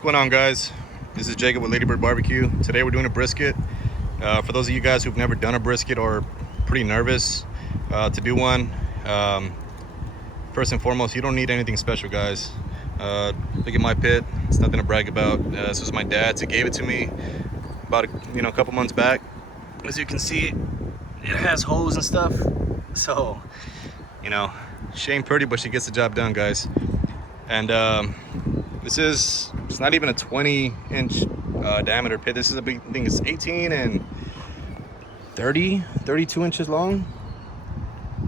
What's going on, guys? This is Jacob with Ladybird Barbecue. Today we're doing a brisket. For those of you guys who've never done a brisket or pretty nervous to do one, first and foremost, you don't need anything special, guys. Look at my pit. It's nothing to brag about. This was my dad's. He gave it to me about a couple months back. As you can see, it has holes and stuff. So, she ain't pretty, but she gets the job done, guys. And it's not even a 20-inch diameter pit. This is a big thing. It's 18 and 32 inches long.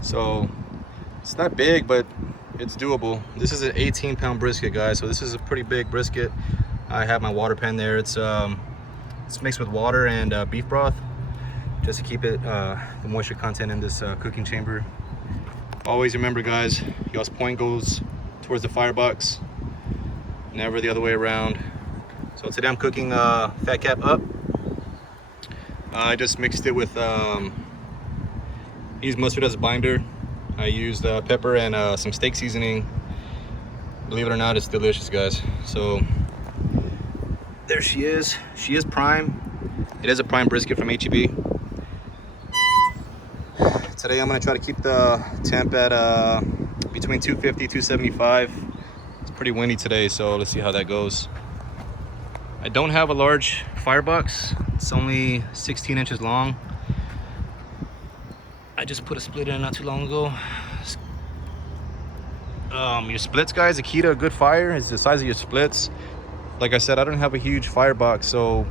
So it's not big, but it's doable. This is an 18-pound brisket, guys. So this is a pretty big brisket. I have my water pan there. It's mixed with water and beef broth, just to keep it the moisture content in this cooking chamber. Always remember, guys, y'all's point goes towards the firebox, never the other way around. So today I'm cooking fat cap up. I just mixed it with used mustard as a binder. I used pepper and some steak seasoning. Believe it or not, it's delicious, guys. So there she is. She is prime. It is a prime brisket from HEB. Today I'm gonna try to keep the temp at between 250, 275. It's pretty windy today, so let's see how that goes. I don't have a large firebox. It's only 16 inches long. I just put a split in not too long ago. Your splits, guys, the key to a good fire is the size of your splits. Like I said, I don't have a huge firebox, so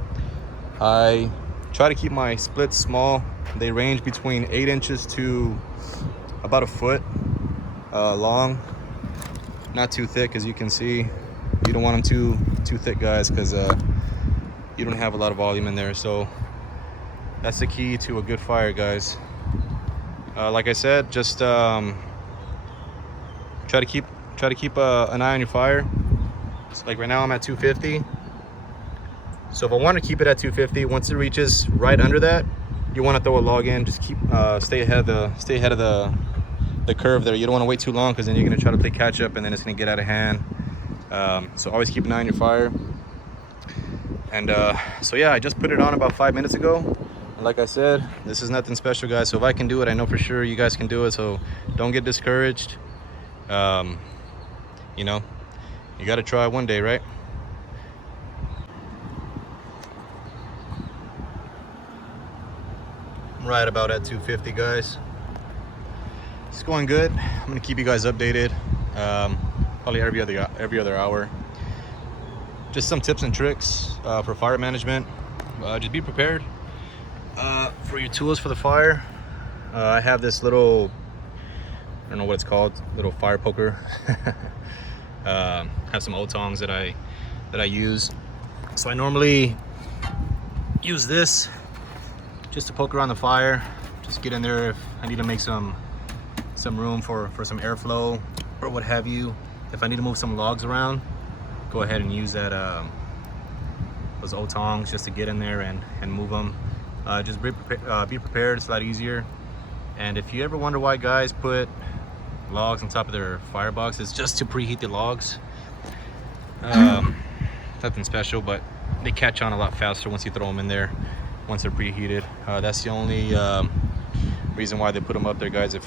I try to keep my splits small. They range between 8 inches to about a foot long. Not too thick, as you can see. You don't want them too thick, guys, because you don't have a lot of volume in there. So that's the key to a good fire, guys. Like I said, just try to keep an eye on your fire. So like right now I'm at 250. So if I want to keep it at 250, once it reaches right under that, you want to throw a log in. Just stay ahead of the curve there. You don't want to wait too long, because then you're going to try to play catch up and then it's going to get out of hand. So always keep an eye on your fire. And so yeah, I just put it on about 5 minutes ago. And like I said, this is nothing special, guys. So if I can do it, I know for sure you guys can do it. So don't get discouraged. You got to try one day, right? Right about at 250, guys. It's going good. I'm gonna keep you guys updated, probably every other hour. Just some tips and tricks for fire management. Just be prepared for your tools for the fire. I have this little, I don't know what it's called, little fire poker. Have some old tongs that I use. So I normally use this just to poke around the fire. Just get in there if I need to make some room for some airflow or what have you. If I need to move some logs around, go ahead and use that those old tongs just to get in there and move them. Just be prepared. It's a lot easier. And if you ever wonder why guys put logs on top of their firebox, it's just to preheat the logs. Nothing special, but they catch on a lot faster once you throw them in there, once they're preheated. That's the only reason why they put them up there, guys, if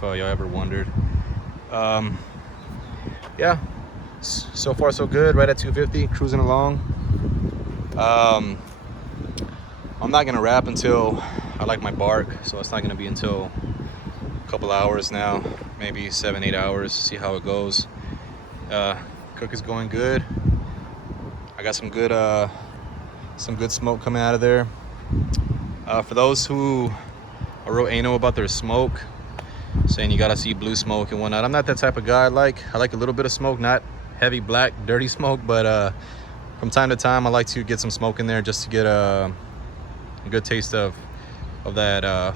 y'all ever wondered. Yeah, so far so good. Right at 250, cruising along. I'm not gonna wrap until I like my bark, so it's not gonna be until a couple hours now, maybe 7-8 hours. See how it goes. Cook is going good. I got some good smoke coming out of there. For those who are real anal about their smoke, saying you gotta see blue smoke and whatnot, I'm not that type of guy. I like a little bit of smoke, not heavy black dirty smoke, but from time to time I like to get some smoke in there just to get a good taste of that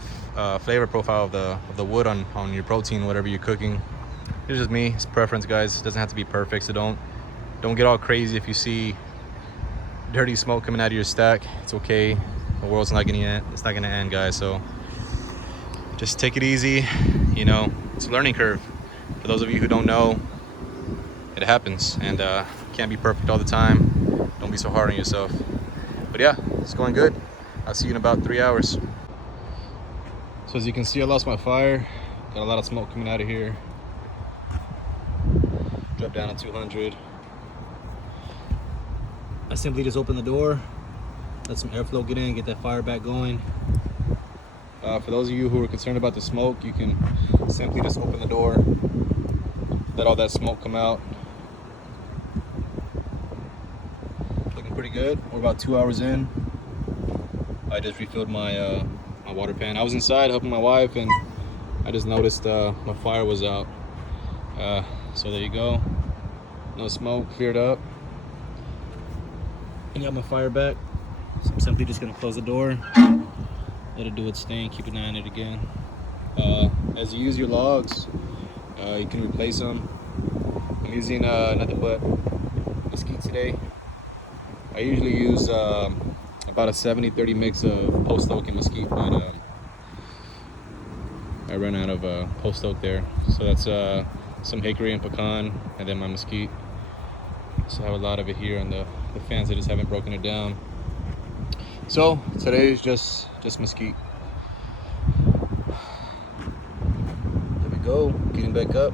flavor profile of the wood on your protein, whatever you're cooking. It's just me, it's preference, guys. It doesn't have to be perfect, so don't get all crazy if you see dirty smoke coming out of your stack. It's okay. The world's not gonna end. It's not gonna end, guys. So just take it easy. It's a learning curve. For those of you who don't know, it it happens, and can't be perfect all the time. Don't be so hard on yourself. But yeah, it's going good. I'll see you in about 3 hours. So as you can see, I lost my fire. Got a lot of smoke coming out of here. Dropped down to 200. I simply just open the door, let some airflow get in, get that fire back going. For those of you who are concerned about the smoke, you can simply just open the door, let all that smoke come out. Looking pretty good. We're about 2 hours in. I just refilled my my water pan. I was inside helping my wife, and I just noticed my fire was out. So there you go. No smoke, cleared up. I got my fire back. So I'm simply just gonna close the door, let it do its thing, keep an eye on it again. As you use your logs, you can replace them. I'm using nothing but Brisket today. I usually use about a 70-30 mix of post oak and mesquite, but I ran out of post oak there. So that's some hickory and pecan, and then my mesquite. So I have a lot of it here on the fans. I just haven't broken it down. So today is just mesquite. There we go, getting back up.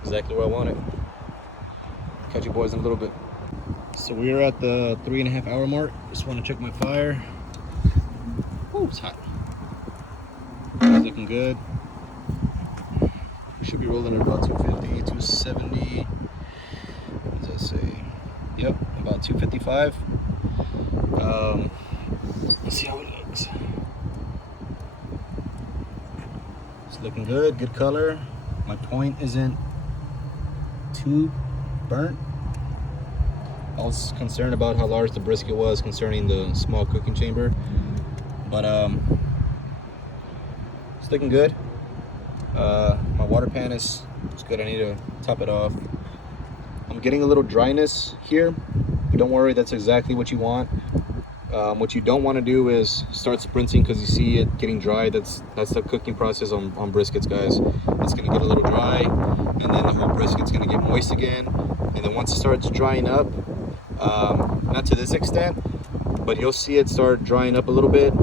Exactly where I want it. Catch you boys in a little bit. So we're at the 3.5 hour mark. Just want to check my fire. Ooh, it's hot. It's looking good. We should be rolling at about 250, 270. What does that say? Yep, about 255. Let's see how it looks. It's looking good, good color. My point isn't too burnt. I was concerned about how large the brisket was concerning the small cooking chamber, but it's looking good. My water pan is good. I need to top it off. I'm getting a little dryness here, but don't worry, that's exactly what you want. What you don't want to do is start sprinting because you see it getting dry. That's the cooking process on briskets, guys. It's going to get a little dry, and then the whole brisket's going to get moist again. And then once it starts drying up, not to this extent, but you'll see it start drying up a little bit.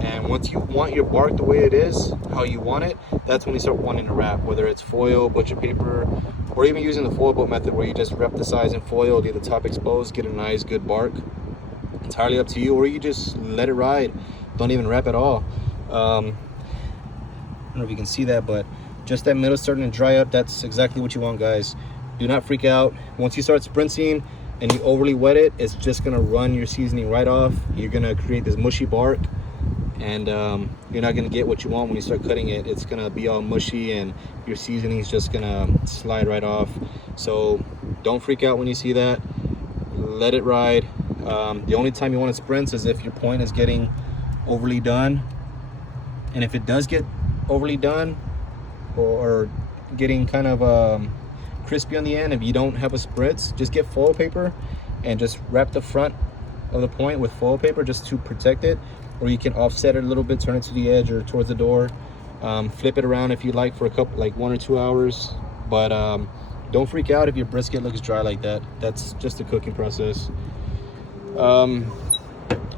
And once you want your bark the way it is, how you want it, that's when you start wanting to wrap, whether it's foil, butcher paper, or even using the foil boat method where you just wrap the sides in foil, leave the top exposed, get a nice good bark. Entirely up to you, or you just let it ride. Don't even wrap at all. I don't know if you can see that, but just that middle starting to dry up, that's exactly what you want, guys. Do not freak out. Once you start sprinting and you overly wet it, it's just gonna run your seasoning right off. You're gonna create this mushy bark, and you're not gonna get what you want when you start cutting it. It's gonna be all mushy, and your seasoning is just gonna slide right off. So don't freak out when you see that. Let it ride. The only time you want to sprint is if your point is getting overly done, and if it does get overly done or getting kind of crispy on the end, if you don't have a spritz, just get foil paper and just wrap the front of the point with foil paper just to protect it, or you can offset it a little bit, turn it to the edge or towards the door. Flip it around if you like for a couple, like 1 or 2 hours, but don't freak out if your brisket looks dry like that. That's just the cooking process.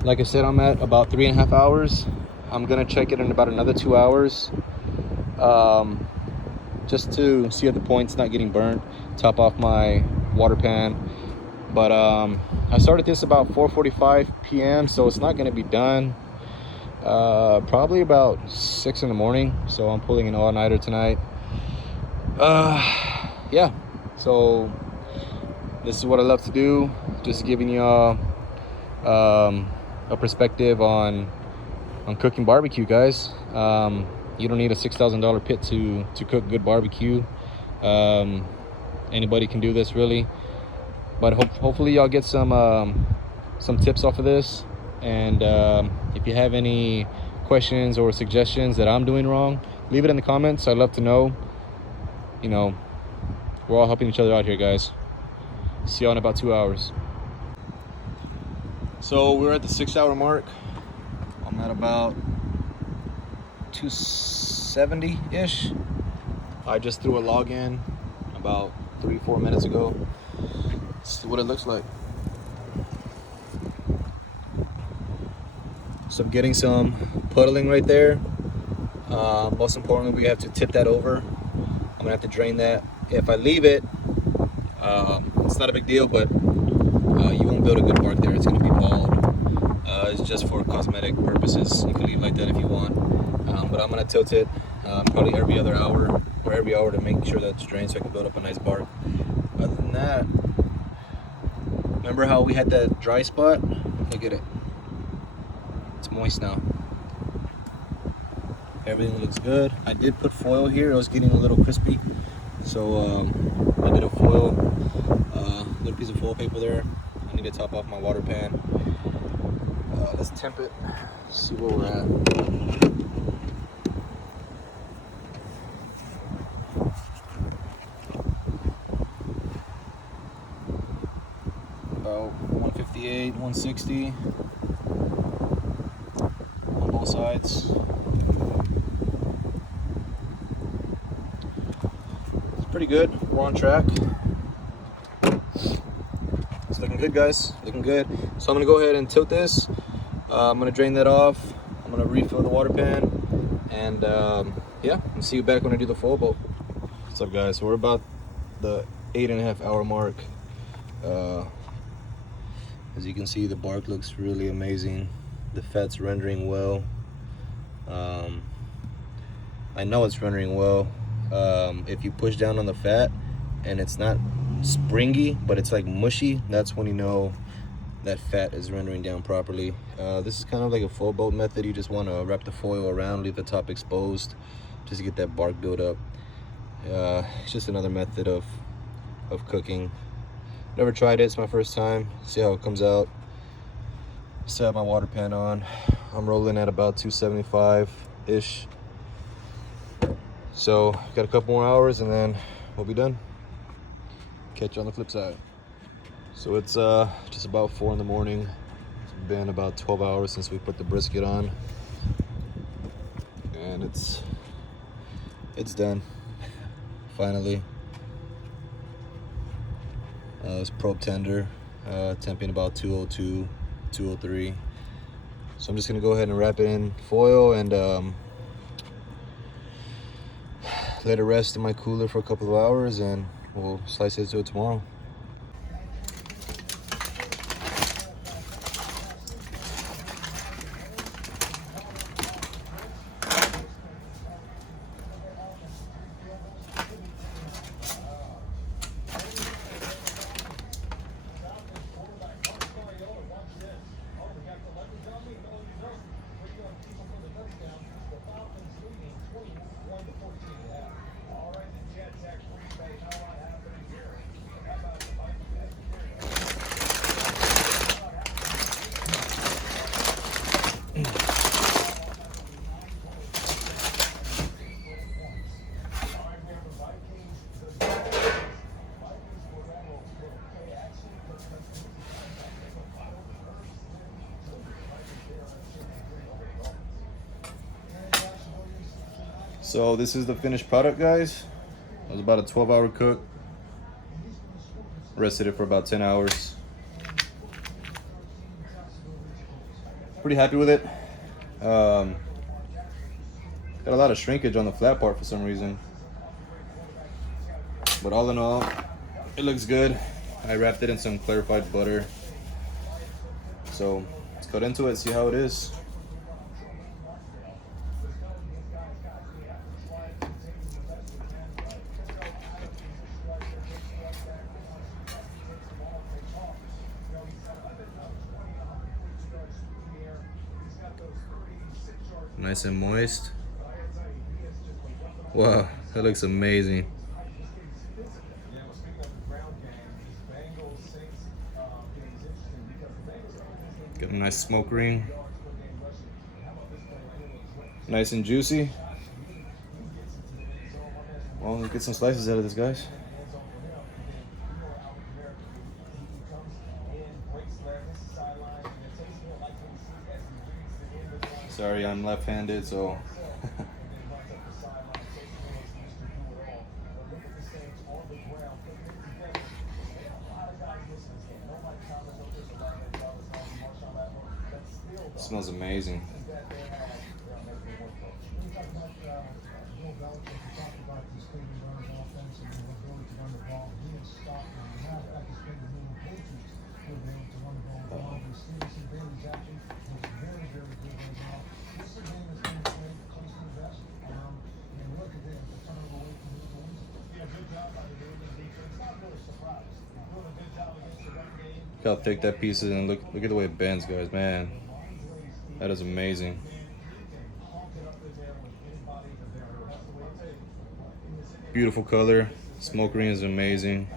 Like I said, I'm at about 3.5 hours. I'm gonna check it in about another 2 hours, just to see if the point's not getting burnt, top off my water pan. But I started this about 4:45 p.m., so it's not gonna be done probably about 6 in the morning. So I'm pulling an all-nighter tonight. Yeah, so this is what I love to do, just giving y'all a perspective on cooking barbecue, guys. You don't need a $6,000 pit to cook good barbecue. Anybody can do this, really, but hopefully y'all get some tips off of this. And if you have any questions or suggestions that I'm doing wrong, leave it in the comments. I'd love to know. You know, we're all helping each other out here, guys. See y'all in about 2 hours. So we're at the 6 hour mark. I'm at about 270-ish. I just threw a log in about 3-4 minutes ago. Let's see what it looks like. So I'm getting some puddling right there. Most importantly, we have to tip that over. I'm gonna have to drain that. If I leave it, it's not a big deal, but you won't build a good bark there. It's gonna be bald. It's just for cosmetic purposes. You can leave it like that if you want. But I'm gonna tilt it probably every other hour or every hour to make sure that it's drained so I can build up a nice bark. Other than that, remember how we had that dry spot? Look at it. It's moist now. Everything looks good. I did put foil here. It was getting a little crispy. So I did a foil, little piece of foil paper there. I need to top off my water pan. Let's temp it, see where we're at. About 158, 160 on both sides. It's pretty good. We're on track. It's looking good, guys. Looking good. So I'm gonna go ahead and tilt this. I'm gonna drain that off. I'm gonna refill the water pan, and yeah, I'll see you back when I do the full boat. What's up, guys? So we're about the 8.5 hour mark. As you can see, the bark looks really amazing. The fat's rendering well. I know it's rendering well. If you push down on the fat and it's not springy, but it's like mushy, that's when you know that fat is rendering down properly. This is kind of like a full boat method. You just want to wrap the foil around, leave the top exposed, just to get that bark build up. It's just another method of cooking. Never tried it, it's my first time. See how it comes out. Set my water pan on. I'm rolling at about 275-ish. So got a couple more hours and then we'll be done. Catch you on the flip side. So it's just about 4 in the morning. It's been about 12 hours since we put the brisket on. And it's done, finally. It's probe tender, temping about 202, 203. So I'm just gonna go ahead and wrap it in foil and let it rest in my cooler for a couple of hours, and we'll slice it to it tomorrow. So this is the finished product, guys. It was about a 12-hour cook. Rested it for about 10 hours. Pretty happy with it. Got a lot of shrinkage on the flat part for some reason. But all in all, it looks good. I wrapped it in some clarified butter. So let's cut into it, see how it is. Nice and moist. Wow, that looks amazing. Got a nice smoke ring. Nice and juicy. Well, let's get some slices out of this, guys. Sorry, I'm left-handed, so Smells amazing. Look how thick that piece is, and look at the way it bends, guys. Man, that is amazing. Beautiful color. Smoke ring is amazing.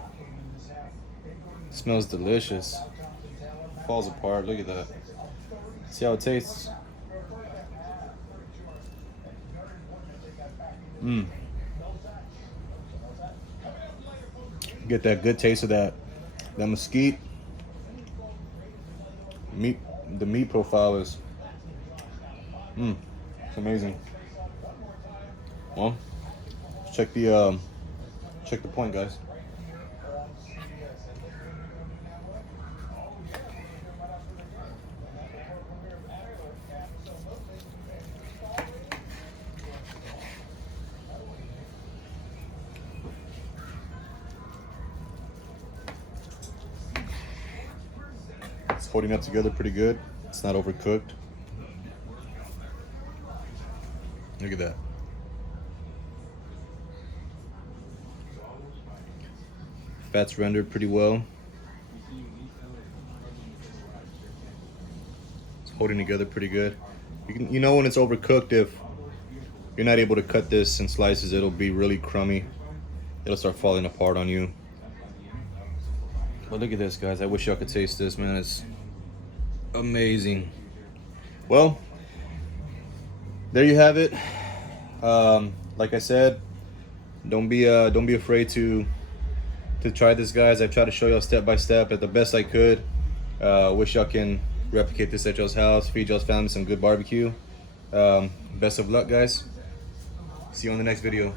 Smells delicious. Falls apart. Look at that. See how it tastes. Get that good taste of that mesquite. Meat. The meat profile is. It's amazing. Well, check the point, guys. It's holding up together pretty good. It's not overcooked. Look at that. Fat's rendered pretty well. It's holding together pretty good. You know when it's overcooked if you're not able to cut this in slices, it'll be really crummy. It'll start falling apart on you. But look at this, guys. I wish y'all could taste this, man. It's amazing. Well, there you have it. Like I said, don't be afraid to try this, guys. I've tried to show y'all step by step at the best I could. Wish y'all can replicate this at y'all's house, feed y'all's family some good barbecue. Best of luck, guys. See you on the next video.